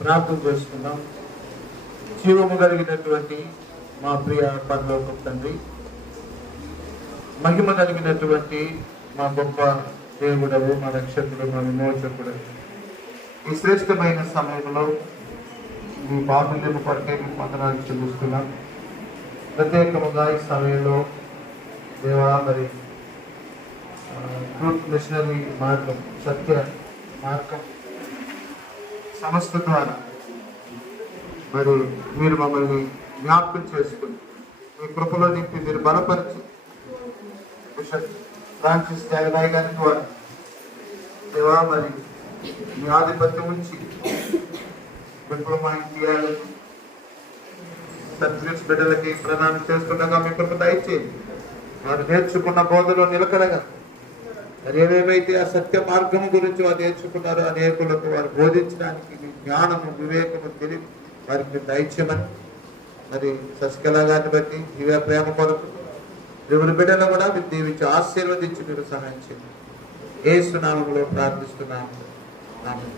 ప్రార్థన చేసుకుందాం. జీవము కలిగినటువంటి మా ప్రియ పరలోకపు తండ్రి, మహిమ కలిగినటువంటి మా గొప్ప దేవుడవు, మా రక్షకుడు, మా విమోచకుడు, ఈ శ్రేష్టమైన సమయంలో మీ బాహుల్యము పట్టే మీకు వందనాలు చెల్లిస్తున్నాం. ప్రత్యేకముగా ఈ సమయంలో దేవా మరి ట్రూత్ మిషనరీ మార్గం, సత్య మార్గం సంస్థ ద్వారా మరి మీరు మమ్మల్ని జ్ఞాపకం చేసుకుని మీ కృపలో నింపి మీరు బలపరిచి బిషప్ ఫ్రాన్సిస్ త్యాగరాయ గారి ద్వారా దేవా మరి మీ ఆధిపత్యం ఉంచి డిప్లొమా థియాలజీ సర్టిఫికేట్స్ బిడ్డలకి ప్రదానం చేస్తుండగా మీ కృప దయచేయండి. వారు నేర్చుకున్న బోధలో నిలకడగా మరి ఏమేమైతే ఆ సత్య మార్గం గురించి వారు నేర్చుకున్నారో అనేకులకు వారు బోధించడానికి మీ జ్ఞానము, వివేకము తెలివి వారికి దయచేయమని, మరి శశికళ గారిని బట్టి ఇవే ప్రేమ కొరకు ఎవరి బిడ్డలు కూడా మీరు దీవించి ఆశీర్వదించి మీరు సహాయం చేయండి. యేసు నామములో ప్రార్థిస్తున్నాము. ఆమేన్.